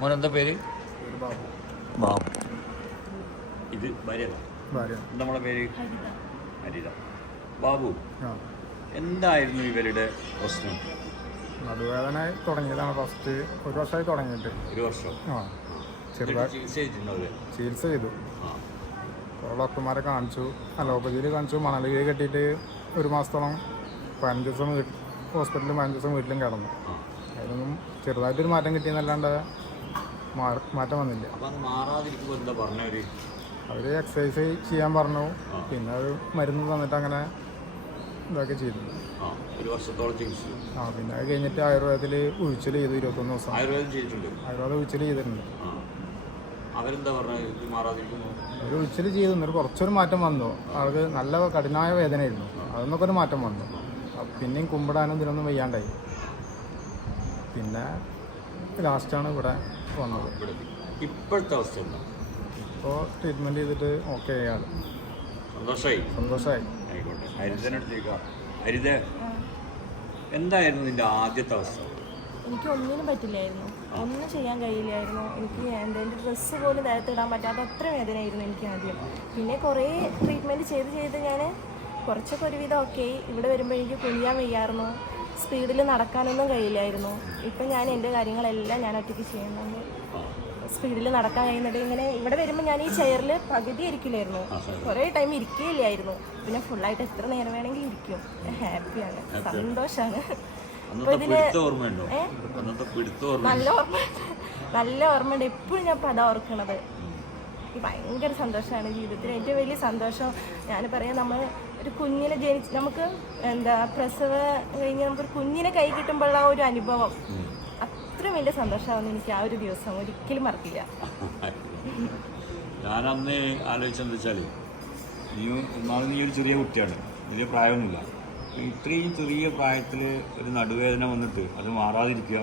മോൻ എന്താ പേര്? ഒരു ബാബു. ബാബു. ഇത് ഭാര്യ. നമ്മളെ പേര്? ഹരിത. ബാബു എന്തായിരുന്നു ഇവരുടെ പ്രശ്നം? നടുവേദന തുടങ്ങിയതാണ് ഫസ്റ്റ് ഒരു വർഷമായി തുടങ്ങിയിട്ട്. ഒരു വർഷം. ആ. ചെറുതായി ചികിത്സ ചെയ്തു. ഡോക്ടർമാരെ കാണിച്ചു. അലോപ്പതിയിൽ കാണിച്ചു. മണലിൽ കെട്ടിയിട്ട് ഒരു മാസത്തോളം പതിനഞ്ച് ദിവസം ഹോസ്പിറ്റലിൽ ഹോസ്പിറ്റലിലും പതിനഞ്ച് ദിവസം വീട്ടിലും കിടന്നു. അതിനൊന്നും ചെറുതായിട്ടൊരു മാറ്റം കിട്ടിയെന്നല്ലാണ്ട് മാറ്റം വന്നില്ല. അവർ എക്സസൈസ് ചെയ്യാൻ പറഞ്ഞു. പിന്നെ അത് മരുന്ന് തന്നിട്ട് അങ്ങനെ ഇതൊക്കെ ചെയ്തു. ആ പിന്നെ അത് കഴിഞ്ഞിട്ട് ആയുർവേദത്തിൽ ഉഴിച്ചിൽ ചെയ്തു ഇരുപത്തൊന്ന് ദിവസം. ആയുർവേദം ഉഴിച്ചിൽ ചെയ്തിട്ടുണ്ട്. ഒരു ഉച്ചിൽ ചെയ്തു. എന്നിട്ട് കുറച്ചൊരു മാറ്റം വന്നു. ആൾക്ക് നല്ല കഠിനമായ വേദനയായിരുന്നു അതൊന്നൊക്കെ ഒരു മാറ്റം വന്നു. പിന്നെയും കുമ്പിടാനും ഇതിനൊന്നും വയ്യാണ്ടായി. പിന്നെ ലാസ്റ്റാണ് ഇവിടെ വന്നത്. ഇപ്പോഴത്തെ അവസ്ഥ അപ്പോൾ ഇപ്പോൾ ട്രീറ്റ്മെന്റ് ചെയ്തിട്ട് ഓക്കെ ആയാൽ സന്തോഷമായി സന്തോഷമായി ആയിക്കോട്ടെ. ഹരിതനടുത്തേക്കാം ഹരിത എന്തായിരുന്നു നിന്റെ ആദ്യത്തെ അവസ്ഥ? എനിക്ക് ഒന്നിനും പറ്റില്ലായിരുന്നു. ഒന്നും ചെയ്യാൻ കഴിയില്ലായിരുന്നു. എനിക്ക് എന്റെ ഡ്രസ്സ് പോലും നേരത്തെ ഇടാൻ പറ്റാത്ത അത്ര വേദനയായിരുന്നു എനിക്ക് ആദ്യം. പിന്നെ കുറേ ട്രീറ്റ്മെന്റ് ചെയ്ത് ചെയ്ത് ഞാൻ കുറച്ചൊക്കെ ഒരുവിധം ഓക്കെ ഇവിടെ വരുമ്പോൾ എനിക്ക് കുനിയാൻ വയ്യായിരുന്നു. സ്പീഡിൽ നടക്കാനൊന്നും കഴിയില്ലായിരുന്നു. ഇപ്പം ഞാൻ എന്റെ കാര്യങ്ങളെല്ലാം ഞാൻ ഒറ്റയ്ക്ക് ചെയ്യുന്നുണ്ട്. സ്പീഡിൽ നടക്കാൻ കഴിയുന്നത് ഇങ്ങനെ ഇവിടെ വരുമ്പോൾ ഞാൻ ഈ ചെയറിൽ പകുതി ഇരിക്കില്ലായിരുന്നു. കുറേ ടൈം ഇരിക്കുകയില്ലായിരുന്നു പിന്നെ ഫുള്ളായിട്ട് എത്ര നേരം വേണമെങ്കിൽ ഇരിക്കും. ഹാപ്പിയാണ്. സന്തോഷമാണ് പിടുത്ത ഓർമ്മ. നല്ല ഓർമ്മ നല്ല ഓർമ്മയുണ്ട് എപ്പോഴും ഞാൻ പദം ഓർക്കണത്. എനിക്ക് ഭയങ്കര സന്തോഷമാണ് ജീവിതത്തിൽ. ഏറ്റവും വലിയ സന്തോഷം ഞാൻ പറയാം നമ്മൾ ഒരു കുഞ്ഞിനെ ജനിച്ച് നമുക്ക് എന്താ പ്രസവ കഴിഞ്ഞ് നമുക്കൊരു കുഞ്ഞിനെ കൈ കിട്ടുമ്പോഴുള്ള ആ ഒരു അനുഭവം അത്രയും വലിയ സന്തോഷമാണെന്ന് എനിക്ക് ആ ഒരു ദിവസം ഒരിക്കലും മറക്കില്ല. ഞാൻ അന്ന് ആലോചിച്ചെന്ന് വെച്ചാൽ നീ ഒന്നാമത് നീ ഒരു ചെറിയ കുട്ടിയാണ്. വലിയ പ്രായമൊന്നുമില്ല. ഇത്രയും ചെറിയ പ്രായത്തിൽ ഒരു നടുവേദന വന്നിട്ട് അത് മാറാതിരിക്കുക.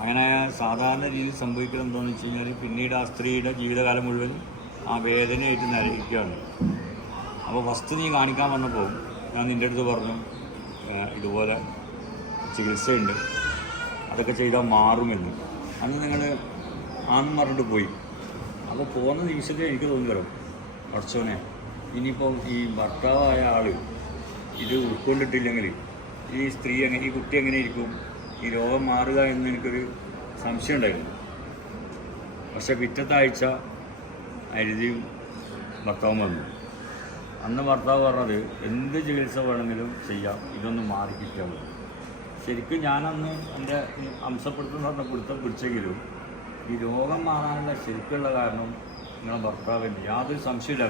അങ്ങനെ സാധാരണ രീതിയിൽ സംഭവിക്കുന്നത് എന്താണെന്ന് വെച്ച് കഴിഞ്ഞാൽ പിന്നീട് ആ സ്ത്രീയുടെ ജീവിതകാലം മുഴുവൻ ആ വേദനയായിട്ട് നിലനിൽക്കുകയാണ്. അപ്പോൾ വസ്തു നീ കാണിക്കാൻ വന്നപ്പോൾ ഞാൻ നിന്റെ അടുത്ത് പറഞ്ഞു "ഏഹ് ഇതുപോലെ ചികിത്സയുണ്ട്. അതൊക്കെ ചെയ്താൽ മാറുമെന്ന്. അന്ന് നിങ്ങൾ ആന്ന് പറഞ്ഞിട്ട് പോയി. അപ്പോൾ പോകുന്ന നിമിഷത്തിൽ എനിക്ക് തോന്നി വരും കുറച്ചോനെ ഇനിയിപ്പം ഈ ഭർത്താവായ ആൾ ഇത് ഉൾക്കൊണ്ടിട്ടില്ലെങ്കിൽ ഈ സ്ത്രീ എങ്ങനെ ഈ കുട്ടി എങ്ങനെ ഇരിക്കും? ഈ രോഗം മാറുക എന്ന് എനിക്കൊരു സംശയം ഉണ്ടായിരുന്നു. പക്ഷെ പിറ്റത്തെ ആഴ്ച അരുതിയും ഭർത്താവും വന്നു. അന്ന് ഭർത്താവ് പറഞ്ഞത് എന്ത് ചികിത്സ വേണമെങ്കിലും ചെയ്യാം ഇതൊന്നും മാറി മതി. ശരിക്കും ഞാനന്ന് എന്റെ ഈ അംശപ്പെടുത്തുന്ന പിടുത്തം പിടിച്ചെങ്കിലും ഈ രോഗം മാറാനുള്ള ശരിക്കുള്ള കാരണം നിങ്ങളെ ഭർത്താവിന് യാതൊരു സംശയമില്ല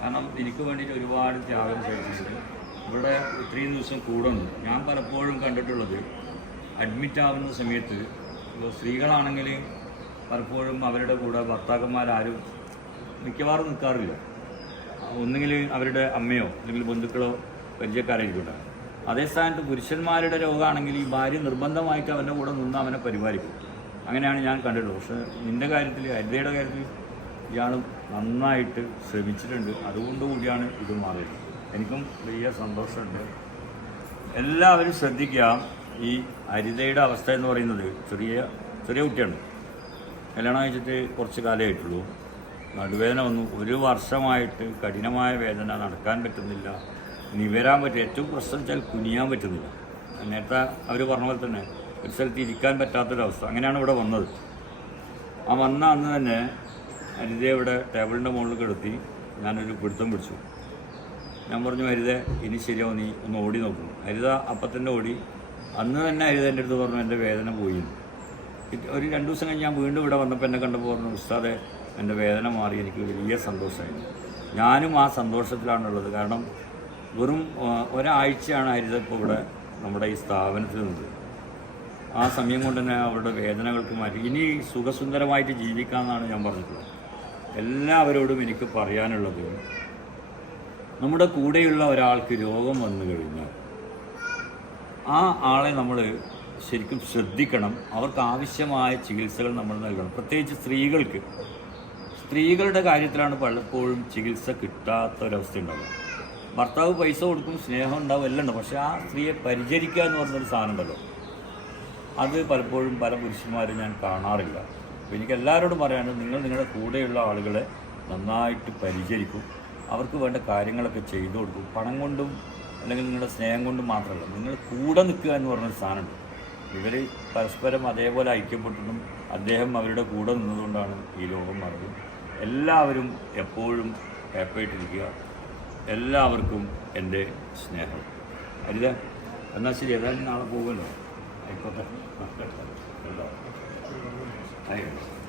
കാരണം എനിക്ക് വേണ്ടിയിട്ട് ഒരുപാട് ത്യാഗം ചെയ്തിട്ടുണ്ട്. ഇവിടെ ഇത്രയും ദിവസം കൂടുന്നു ഞാൻ പലപ്പോഴും കണ്ടിട്ടുള്ളത് അഡ്മിറ്റ് ആവുന്ന സമയത്ത് ഇപ്പോൾ സ്ത്രീകളാണെങ്കിൽ പലപ്പോഴും അവരുടെ കൂടെ ഭർത്താക്കന്മാരാരും മിക്കവാറും നിൽക്കാറില്ല. ഒന്നുകിൽ അവരുടെ അമ്മയോ അല്ലെങ്കിൽ ബന്ധുക്കളോ പരിചയക്കാരായിരിക്കും അതേ സ്ഥാനത്ത് പുരുഷന്മാരുടെ രോഗമാണെങ്കിൽ ഈ ഭാര്യ നിർബന്ധമായിട്ട് അവന്റെ കൂടെ നിന്ന് അവനെ പരിപാലിക്കും. അങ്ങനെയാണ് ഞാൻ കണ്ടിട്ടുള്ളത്. പക്ഷേ നിന്റെ കാര്യത്തിൽ ഹരിതയുടെ കാര്യത്തിൽ ഇയാൾ നന്നായിട്ട് ശ്രമിച്ചിട്ടുണ്ട്. അതുകൊണ്ട് കൂടിയാണ് ഇത് മാറിയത്. എനിക്കും വലിയ സന്തോഷമുണ്ട്. എല്ലാവരും ശ്രദ്ധിക്കുക ഈ ഹരിതയുടെ അവസ്ഥ എന്ന് പറയുന്നത് ചെറിയ ചെറിയ കുട്ടിയാണ്. കല്യാണം കഴിച്ചിട്ട് കുറച്ച് കാലമേ ആയിട്ടുള്ളൂ. നടുവേദന വന്നു. ഒരു വർഷമായിട്ട് കഠിനമായ വേദന നടക്കാൻ പറ്റുന്നില്ല. നിവരാൻ പറ്റും ഏറ്റവും പ്രശ്നം വെച്ചാൽ കുനിയാൻ പറ്റുന്നില്ല. നേരത്തെ അവർ പറഞ്ഞ പോലെ തന്നെ ഒരു സ്ഥലത്ത് ഇരിക്കാൻ പറ്റാത്തൊരവസ്ഥ. അങ്ങനെയാണ് ഇവിടെ വന്നത്. ആ വന്ന അന്ന് തന്നെ ഹരിതയെ ഇവിടെ ടേബിളിന്റെ മുകളിൽ കിടത്തി ഞാനൊരു പിടുത്തം പിടിച്ചു. ഞാൻ പറഞ്ഞു ഹരിത ഇനി ശരിയാവും. നീ ഒന്ന് ഓടി നോക്കും. ഹരിത അപ്പം തന്നെ ഓടി. അന്ന് തന്നെ ഹരിത എന്റെ അടുത്ത് പറഞ്ഞു എന്റെ വേദന പോയി. ഒരു രണ്ട് ദിവസം കഴിഞ്ഞ് ഞാൻ വീണ്ടും ഇവിടെ വന്നപ്പോൾ എന്നെ കണ്ടപ്പോൾ പറഞ്ഞു ഉസ്താദെ എന്റെ വേദന മാറി എനിക്ക് വലിയ സന്തോഷമായിരുന്നു ഞാനും ആ സന്തോഷത്തിലാണുള്ളത്. കാരണം വെറും ഒരാഴ്ചയാണ് ഹരിത ഇപ്പോൾ ഇവിടെ നമ്മുടെ ഈ സ്ഥാപനത്തിൽ നിന്നത്. ആ സമയം കൊണ്ട് തന്നെ അവരുടെ വേദനകൾക്ക് മാറ്റി. ഇനി സുഖസുന്ദരമായിട്ട് ജീവിക്കാമെന്നാണ് ഞാൻ പറഞ്ഞിട്ടുള്ളത്. എല്ലാവരോടും എനിക്ക് പറയാനുള്ളത് നമ്മുടെ കൂടെയുള്ള ഒരാൾക്ക് രോഗം വന്നു കഴിഞ്ഞാൽ ആ ആളെ നമ്മൾ ശരിക്കും ശ്രദ്ധിക്കണം. അവർക്ക് ആവശ്യമായ ചികിത്സകൾ നമ്മൾ നൽകണം. പ്രത്യേകിച്ച് സ്ത്രീകൾക്ക് സ്ത്രീകളുടെ കാര്യത്തിലാണ് പലപ്പോഴും ചികിത്സ കിട്ടാത്ത ഒരവസ്ഥ ഉണ്ടാവുക ഭർത്താവ് പൈസ കൊടുക്കും സ്നേഹം ഉണ്ടാവും എല്ലാം ഉണ്ടാവും. പക്ഷേ ആ സ്ത്രീയെ പരിചരിക്കുക എന്ന് പറഞ്ഞൊരു സാധനം ഉണ്ടല്ലോ. അത് പലപ്പോഴും പല പുരുഷന്മാരും ഞാൻ കാണാറില്ല. അപ്പോൾ എനിക്ക് എല്ലാവരോടും പറയാനുള്ളത് നിങ്ങൾ നിങ്ങളുടെ കൂടെയുള്ള ആളുകളെ നന്നായിട്ട് പരിചരിക്കും. അവർക്ക് വേണ്ട കാര്യങ്ങളൊക്കെ ചെയ്തു കൊടുക്കും. പണം കൊണ്ടും അല്ലെങ്കിൽ നിങ്ങളുടെ സ്നേഹം കൊണ്ടും മാത്രമല്ല നിങ്ങൾ കൂടെ നിൽക്കുക എന്ന് പറഞ്ഞൊരു സാധനമുണ്ട് ഇവർ പരസ്പരം അതേപോലെ ഐക്യപ്പെട്ടിട്ടും അദ്ദേഹം അവരുടെ കൂടെ നിന്നതുകൊണ്ടാണ് ഈ ലോകം മാറിയത് എല്ലാവരും എപ്പോഴും ഹാപ്പിയായിട്ടിരിക്കുക. എല്ലാവർക്കും എന്റെ സ്നേഹം. അരിത എന്നാൽ ശരി ഏതായാലും നാളെ പോകുമല്ലോ ആയിക്കോട്ടെ. കേട്ടോ ആയിക്കോട്ടെ.